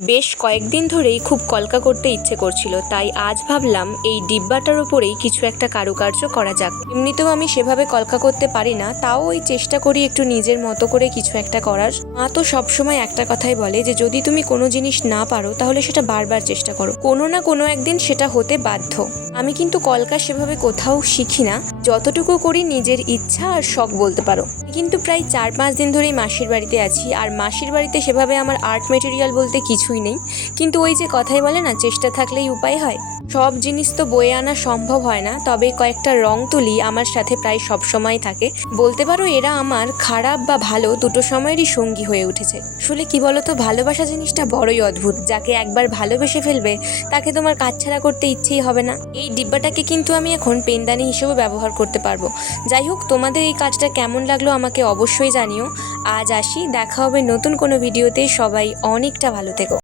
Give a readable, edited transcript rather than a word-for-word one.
বেশ কয়েকদিন ধরেই খুব কলকা করতে ইচ্ছে করছিল, তাই আজ ভাবলাম এই ডিব্বাটার ওপরেই কিছু একটা কারুকার্য করা যাক। এমনিতেও আমি সেভাবে কলকা করতে পারি না, তাও ওই চেষ্টা করি একটু নিজের মতো করে কিছু একটা করার। মা তো সবসময় একটা কথাই বলে যে যদি তুমি কোনো জিনিস না পারো তাহলে সেটা বারবার চেষ্টা করো, কোনো না কোনো একদিন সেটা হতে বাধ্য। আমি কিন্তু কলকা সেভাবে কোথাও শিখি না, যতটুকু করি নিজের ইচ্ছা আর শখ বলতে পারো। কিন্তু প্রায় 4-5 দিন ধরেই মাসির বাড়িতে আছি, আর মাসির বাড়িতে সেভাবে আমার আর্ট মেটেরিয়াল বলতে কিছুই নেই। কিন্তু ওই যে কথাই বলে না, চেষ্টা থাকলেই উপায় হয়। সব জিনিস তো বয়ে আনা সম্ভব হয় না, তবে কয়েকটা রং তুলি আমার সাথে প্রায় সব সময় থাকে। বলতে পারো এরা আমার খারাপ বা ভালো দুটো সময়েরই সঙ্গী হয়ে উঠেছে। আসলে কি বলতো, ভালোবাসা জিনিসটা বড়ই অদ্ভুত। যাকে একবার ভালোবেসে ফেলবে তাকে তোমার কাছছাড়া করতে ইচ্ছেই হবে না। এই ডিব্বাটাকে কিন্তু আমি এখন পেনদানি হিসেবে ব্যবহার করতে পারবো। যাই হোক, তোমাদের এই কাজটা কেমন লাগলো আমাকে অবশ্যই জানিও। আজ আসি, দেখা হবে নতুন কোনো ভিডিওতে। সবাই অনেকটা ভালো থেকো।